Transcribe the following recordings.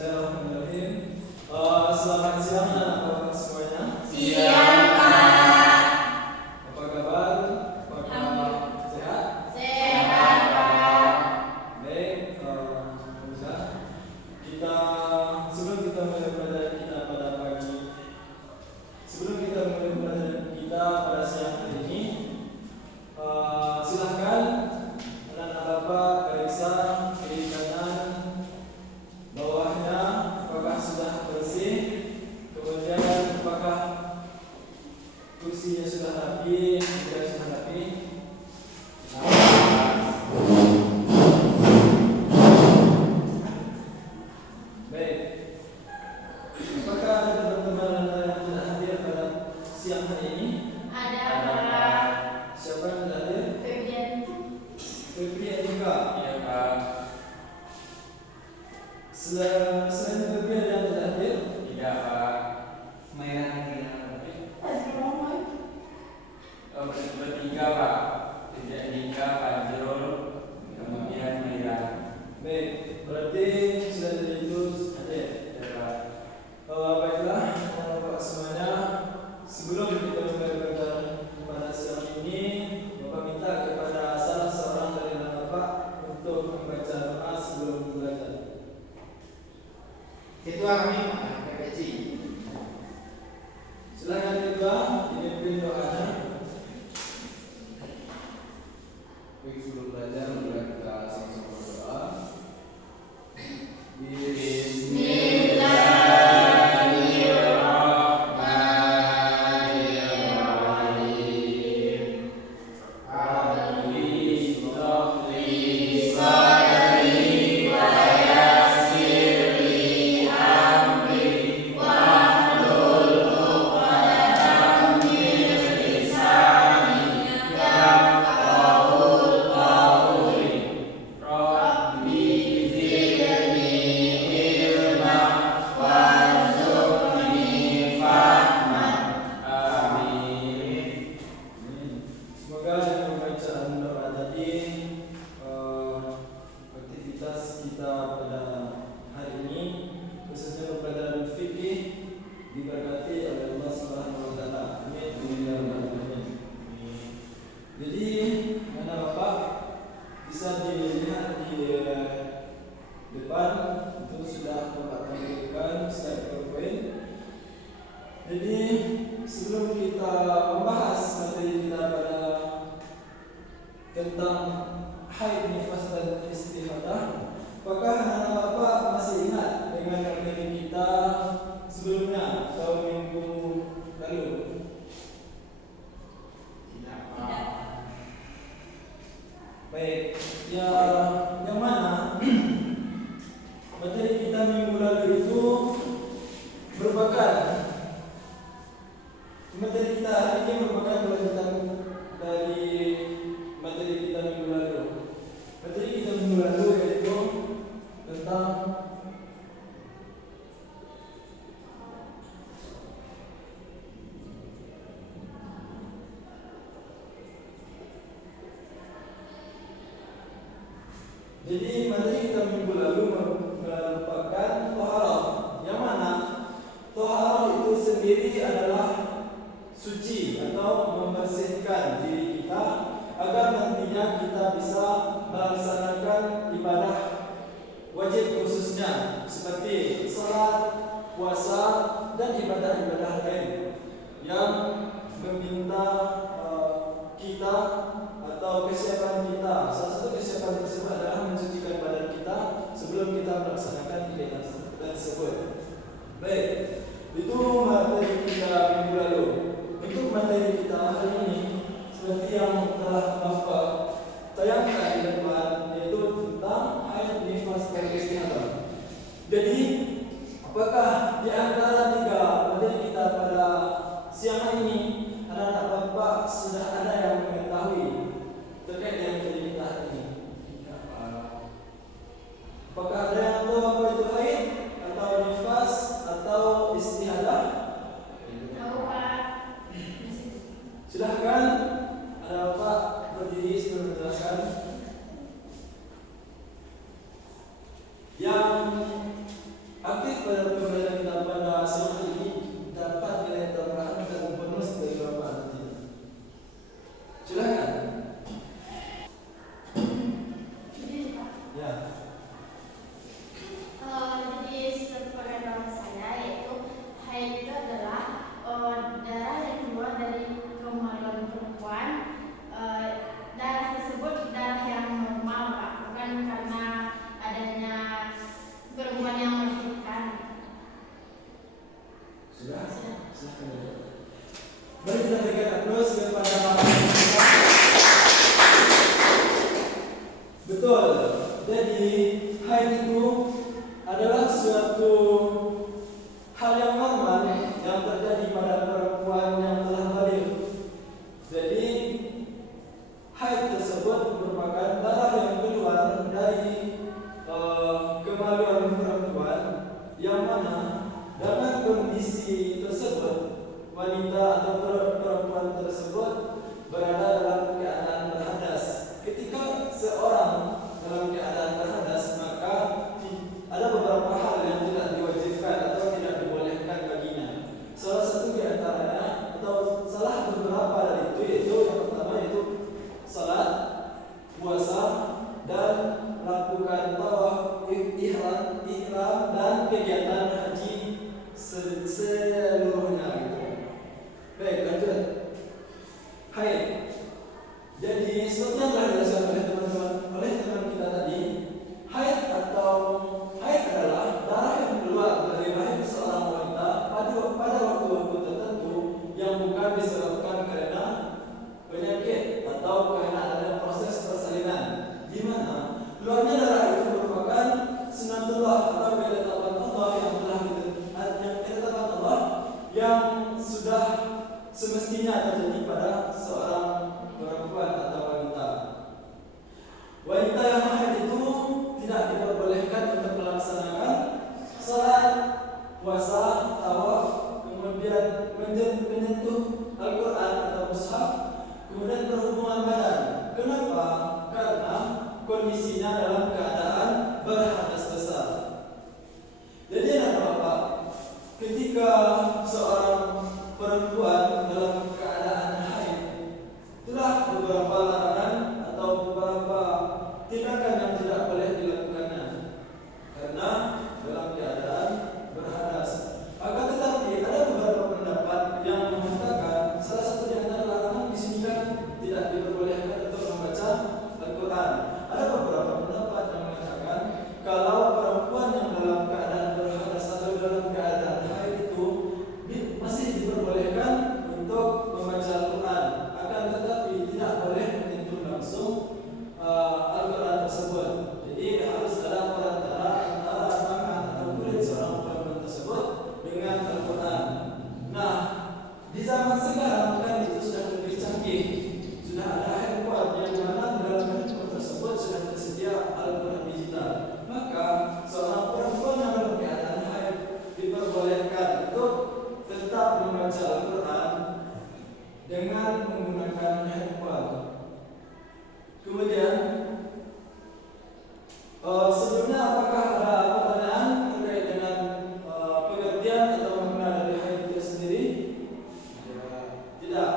Bismillahirrahmanirrahim. Selamat siang anak-anak semuanya. Siang, Pak. Apa kabar? Apakah sehat? Sehat, Pak. Baik, Alhamdulillah. Sebelum kita mulai pelajaran kita pada pagi, sebelum kita mulai pelajaran kita pada siang hari ini, silahkan anak-anak Bapak periksa kiri kanan bawahnya apakah sudah bersih, kemudian apakah kursinya sudah rapi, tidak sudah rapi. Baik, apakah ada teman-teman Anda yang tidak hadir pada siang hari ini? Ada, Pak. Siapa yang tidak hadir? Febrian. Febrian juga. Iya, Pak. Selain Febrian yang tidak hadir? Tidak, Pak. Mainan hadir. Bertiga, Pak. Tidak Dika, Fajrul, kemudian Maira. Baik, berarti sudah jadi itu hadir. Ya, Pak. Baiklah, Bapak semuanya, sebelum kita mulai pelajaran pada siang ini, Bapak minta kepada salah seorang dari anak Bapak untuk membaca doa sebelum belajar. Ketua kami PPC. Silakan Ketua, dipimpin doanya. Baik, sebelum belajar mari kita sama-sama berdoa. Semoga dengan pembacaan doa tadi aktivitas kita pada hari ini khususnya pembelajaran fikih diberkati oleh Allah Subhanahu wa taala. Amin ya rabbal alamin. Jadi anak Bapak bisa dilihat di depan itu sudah Bapak tampilkan setiap poin. Jadi sebelum kita membahas materi kita pada tentang haid, nifas dan istihadah, apakah anak Bapak masih ingat dengan materi kita sebelumnya atau minggu lalu? Tidak, Pak. Baik, ya yang mana materi kita minggu lalu itu merupakan materi kita hari ini merupakan kelanjutan dari materi kita minggu lalu. Materi kita minggu lalu yaitu tentang jadi materi kita minggu lalu merupakan toharoh, yang mana toharoh itu sendiri adalah suci atau membersihkan diri kita agar nantinya kita bisa melaksanakan ibadah wajib khususnya seperti salat, puasa dan ibadah-ibadah lain yang meminta kita atau kesiapan kita. Salah satu kesiapan tersebut adalah mensucikan badan kita sebelum kita melaksanakan ibadah tersebut. Baik, itu materi kita minggu lalu. Untuk materi kita hari ini, seperti yang telah Bapak tayangkan di depan, yaitu tentang haid, nifas dan istihadah. Jadi, apakah di antara tiga materi kita pada siang hari ini, anak-anak Bapak sudah ada yang mengetahui terkait dengan materi kita hari ini? Apakah ada yang tahu apa itu haid, atau nifas, atau istihadah? Tahu, Pak. Silahkan ada Bapak berdiri sebelum menjelaskan. Yang akan tersebut merupakan darah yang keluar dari kemaluan perempuan, yang mana dalam kondisi tersebut wanita atau perempuan tersebut berada dalam keadaan berhadas. Ketika seorang dalam keadaan berhadas, maka ada beberapa hal yang tidak diwajibkan atau tidak dibolehkan baginya. Salah satu di antaranya atau salah beberapa dari itu yaitu yang pertama yaitu salat, puasa, dan melakukan tawaf ihram dan kegiatan haji seluruhnya gitu. Baik, lanjut. Haid. Jadi seperti yang telah dijelaskan oleh teman kita tadi, haid adalah darah yang keluar dari rahim seorang wanita pada waktu-waktu tertentu yang bukan disebabkan karena penyakit atau karena adanya proses persalinan, di mana keluarnya darah itu merupakan sunatullah atau ketetapan Allah yang sudah semestinya terjadi pada seorang perempuan atau wanita. Wanita yang haid itu tidak diperbolehkan untuk melaksanakan salat, puasa, tawaf, kemudian menyentuh Al-Quran atau mushaf, kemudian berhubungan badan. Kenapa? Karena kondisinya dalam keadaan berhadas besar. Jadi anak bapak, ketika seorang perempuan dalam keadaan haid, itulah beberapa larangan atau beberapa tindakan yang tidak boleh dilakukannya karena dalam keadaan berhadas. Akan tetapi ada beberapa pendapat yang mengatakan salah satu di antara larangan di sini kan tidak diperbolehkan untuk membaca Al-Quran. Ada beberapa pendapat yang mengatakan kalau perempuan yang dalam keadaan berhadas atau dalam keadaan haid itu masih diperbolehkan untuk membaca Al-Quran, akan tetapi tidak boleh menyentuh langsung Al-Quran tersebut. Jadi harus ada perantara antara tangan atau kulit seorang perempuan tersebut dengan Al-Quran. Nah, di zaman sekarang kan itu sudah lebih canggih, sudah ada handphone yang mana dalam handphone tersebut sudah tersedia Al-Quran digital. Maka seorang perempuan yang dalam keadaan haid diperbolehkan untuk tetap membaca Al-Quran dengan menggunakan handphone. Kemudian sebelumnya apakah ada pertanyaan terkait dengan pengertian atau makna dari haid itu sendiri? Tidak.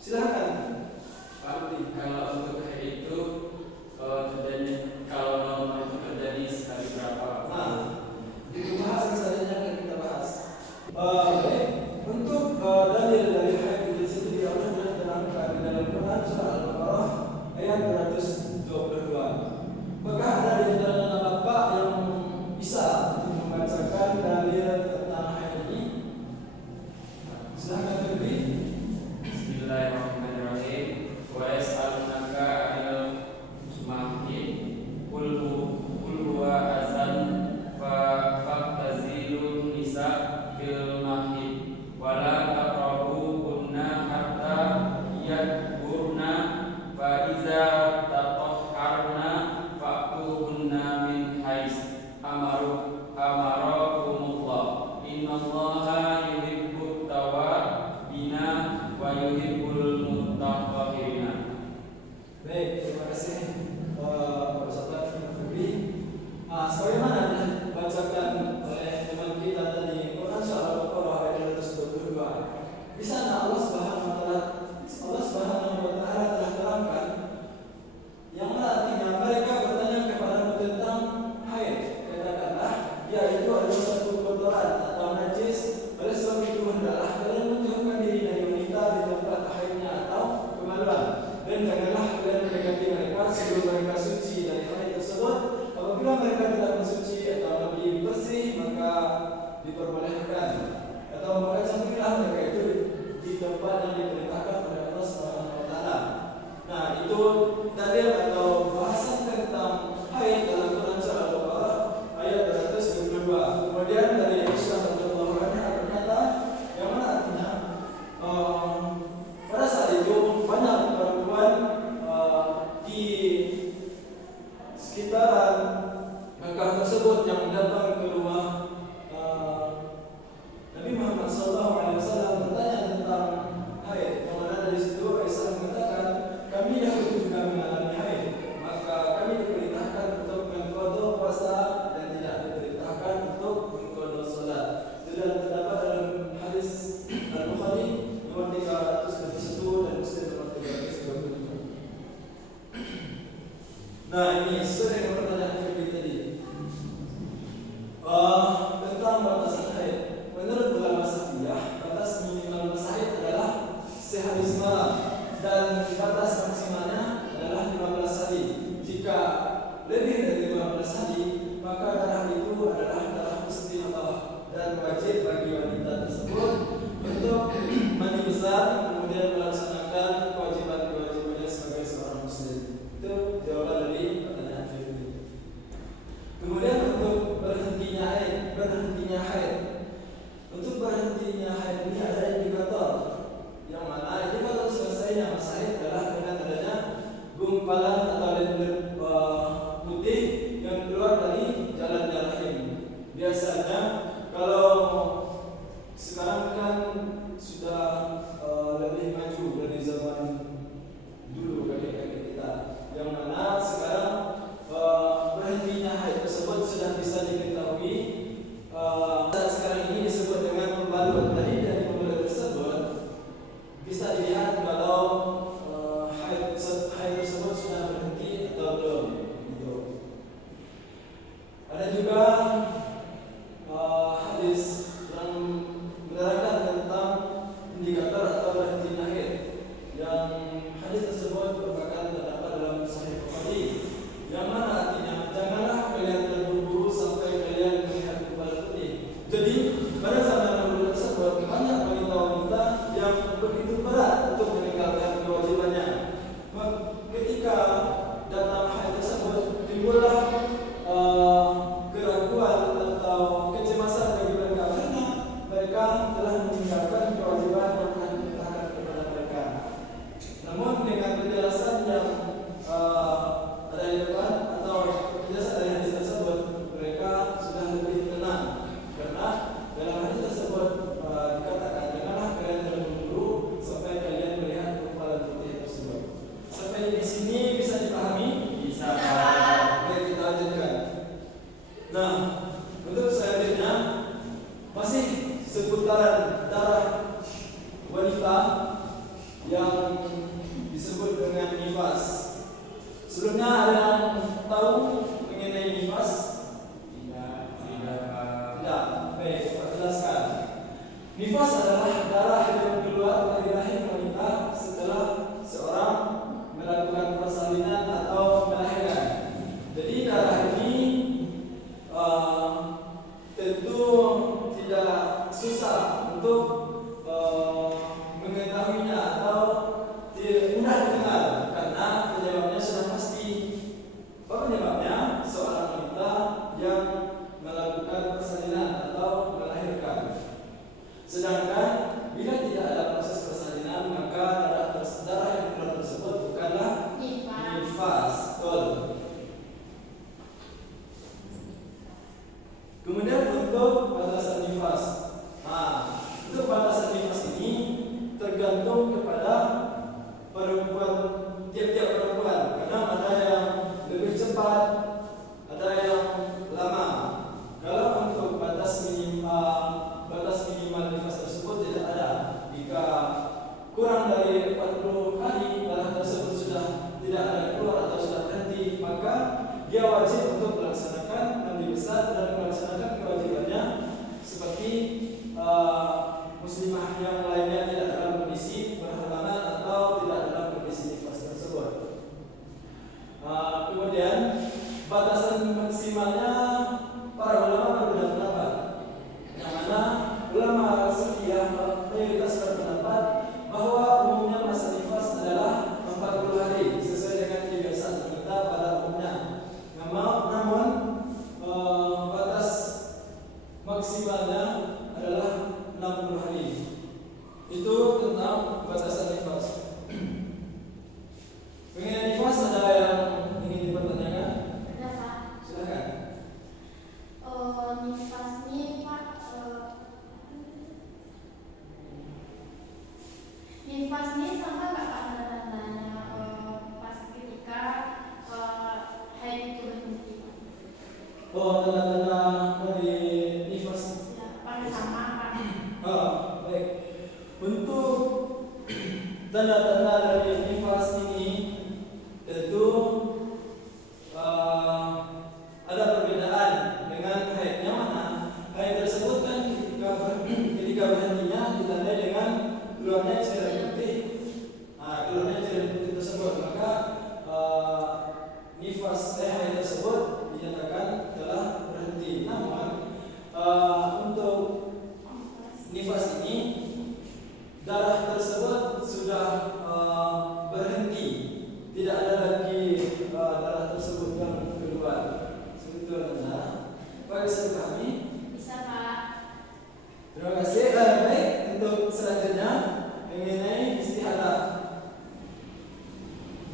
Silakan Pak Rudi. Kalau untuk haid itu terjadi, kalau normal itu terjadi sekali berapa? Nah, dibahas misalnya akan kita bahas. Baik, untuk dalil dari haid itu sendiri Allah menerangkan di dalam Quran surah Al-Baqarah ayat 222. Maka ada di antara bapak yang bisa membacakan dalil tentang haid ini? Silakan Rudi. Bismillahirrahmanirrahim. Wa yas'alunaka 'anil mahid qul huwa azan fa'tazilun nisa fil mahid wa la taqrabuhunna hatta yadhkurna fa iza tatahharna fa'tuhunna min hais amarakumullah innallaha yuhibbut tawwabina wa yuhibbul mutatahhirina. Baik, terima kasih Pak Ustaz Rudi. Sebagaimana dibacakan oleh teman kita tadi, Quran surah Al-Baqarah ayat 222. Di sana Allah Subhanahu wa taala telah terangkan yang artinya mereka bertanya kepadamu tentang haid. Katakanlah, ya itu adalah satu kotoran atau najis. Oleh sebab itu hendaklah kalian menjauhkan diri dari wanita di tempat haidnya atau kemaluan, dan janganlah kalian mendekati Nah ini sesuai dengan pertanyaan Febri tadi. Tentang batasan haid. Menurut ulama Syafi'iyah, batas minimal masa haid adalah sehari semalam dan batas maksimalnya adalah 15 hari. Jika lebih dari 15 hari, maka darah itu adalah darah istihadah dan wajib bagi wanita tersebut untuk mandi besar kemudian melaksanakan kewajiban-kewajibannya sebagai seorang muslim. Itu jawaban dari pertanyaan Febri. Kemudian untuk berhentinya haid. Untuk berhentinya haid ini ada indikator. Yang mana indikator selesainya masa haid adalah dengan adanya gumpalan atau lendir putih yang keluar dari jalan rahim. Biasanya kalau sekarang kan sudah lebih maju dari zaman dulu kakek-kakek kita, yang mana sekarang berhentinya haid tersebut sudah bisa diketahui. Saat sekarang ini disebut dengan pembalut. Tadi dari pembalut tersebut bisa dilihat kalau haid tersebut sudah berhenti atau belum. Gitu. Ada juga hadis yang menerangkan tentang indikator atau berhentinya haid. Yang hadis tersebut merupakan terdapat dalam Sahih Bukhari, yang mana artinya janganlah kalian terburu-buru sampai kalian melihat gumpalan putih. Jadi pada zaman dahulu tersebut banyak wanita-wanita yang begitu berat untuk meninggalkan kewajibannya. Ketika datang haid tersebut, timbullah keraguan atau kecemasan bagi mereka karena mereka telah meninggalkan kewajiban yang terhadap kepada mereka. Namun dengan penjelasan yang ada di depan atau penjelasan dari hadis tersebut, mereka sudah lebih tenang karena dalam hadis tersebut dikatakan janganlah kalian terburu-buru sampai kalian melihat gumpalan putih tersebut. Sampai di sini bisa dipahami? Bisa. Baik, kita lanjutkan. Nah, untuk selanjutnya masih seputaran darah wanita yang disebut dengan nifas. Sebelumnya ada yang tahu mengenai nifas? Tidak. Baik, saya jelaskan. Nifas adalah darah yang keluar dari rahim wanita setelah seorang melakukan persalinan atau melahirkan. Jadi darah ini tentu tidak susah untuk mengetahuinya atau mudah dikenal karena penyebabnya sudah pasti. Apa penyebabnya? Seorang wanita yang melakukan persalinan atau melahirkan. Sedangkan bila tidak ada proses persalinan, maka darah yang keluar tersebut bukanlah nifas. Betul. Kemudian untuk batasan nifas. Nah, untuk batasan nifas ini tergantung kepada perempuan, tiap-tiap perempuan. Karena ada yang lebih cepat, ada yang lama. Kalau untuk batas minimal nifas tersebut tidak ada. Jika kurang dari 40 hari darah tersebut sudah tidak ada keluar atau sudah berhenti, maka dia wajib untuk melaksanakan mandi besar dan melaksanakan kewajibannya seperti muslimah yang lainnya tidak dalam kondisi berhalangan atau tidak dalam kondisi nifas tersebut. Kemudian batasan maksimalnya para ulama berbeda pendapat, yang mana ulama Syafi'iyah mayoritas berpendapat bahwa umumnya masa nifas adalah 40 hari sesuai dengan kebiasaan kita pada umumnya. Namun batas maksimalnya adalah 60 hari. Itu tentang batasan nifas. Mengenai nifas ada yang ingin dipertanyakan? Ada, Pak. Silakan. haid tersebut dinyatakan telah berhenti. Namun untuk nifas ini darah tersebut sudah berhenti, tidak ada lagi darah tersebut yang keluar. Seperti itu adalah. Pak bisa dipahami? Bisa, Pak. Terima kasih. Baik, untuk selanjutnya mengenai istihadah.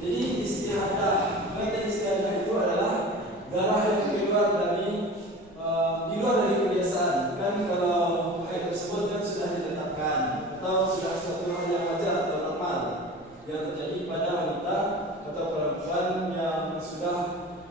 Jadi istihadah, pengertian istihadah itu adalah darah yang keluar dari di luar dari kebiasaan. Kan kalau haid tersebut kan sudah ditetapkan atau sudah suatu hal yang wajar atau normal yang terjadi pada wanita atau perempuan yang sudah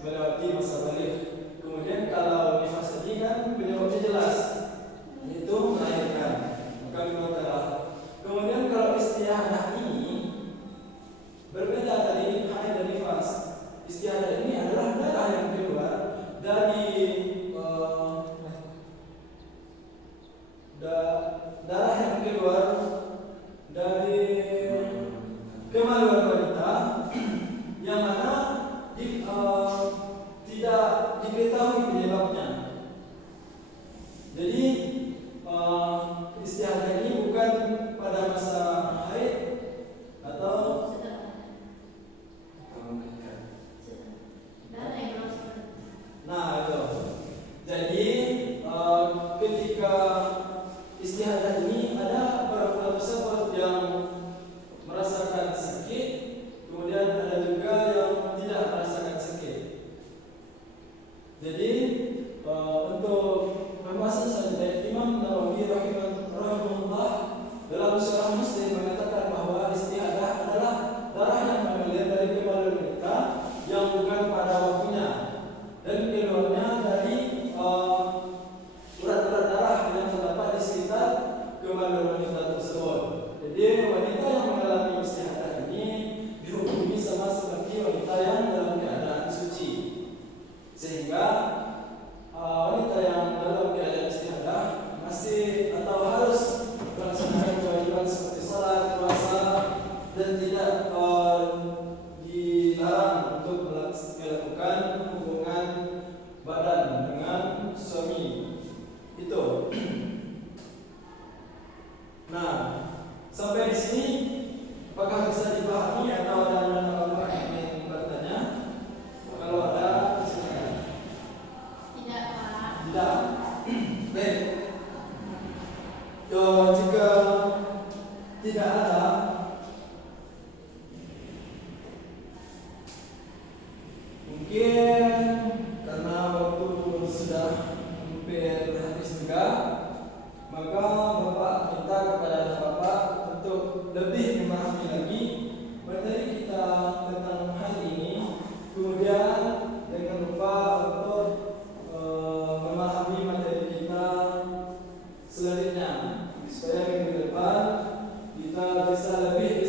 melewati masa balik. Kemudian kalau nifas ini kan penyebabnya jelas, yaitu melahirkan, maka keluar darah. Kemudian kalau istihadah ini berbeda dari haid dan nifas. Istihadah ini adalah darah yang keluar dari darah yang keluar dari kemaluan wanita yang mana tidak diketahui penyebabnya. Jadi istihadah ini bukan pada masa haid atau nah itu. Jadi ketika istihadah ini ada para tersebut yang merasakan sakit, kemudian ada juga yang tidak merasakan sakit. Jadi untuk pembahasan selanjutnya Imam Nawawi rahimahullah dalam Syarah Muslim mengatakan bahwa istihadah adalah darah yang mengalir dari kemaluan wanita yang bukan pada waktunya dan keluarnya dari urat-urat darah yang terdapat di sekitar kemaluan wanita tersebut. Jadi wanita yang mengalami istihadah ini dihukumi sama seperti wanita yang dalam keadaan suci, sehingga wanita yang dalam keadaan istihadah masih atau harus melaksanakan kewajiban seperti salat, puasa, dan tidak dilarang untuk melakukan hubungan badan dengan suami itu. Nah, sampai di sini apakah bisa dipahami atau ada apa yang ingin bertanya? Kalau ada, silakan. Tidak, Pak. Tidak. Baik. Jika tidak ada, mungkin karena waktu sudah hampir habis juga, maka Bapak minta kepada Bapak untuk lebih memahami lagi materi kita tentang hal ini. Kemudian jangan lupa untuk memahami materi kita selanjutnya supaya minggu depan kita bisa lebih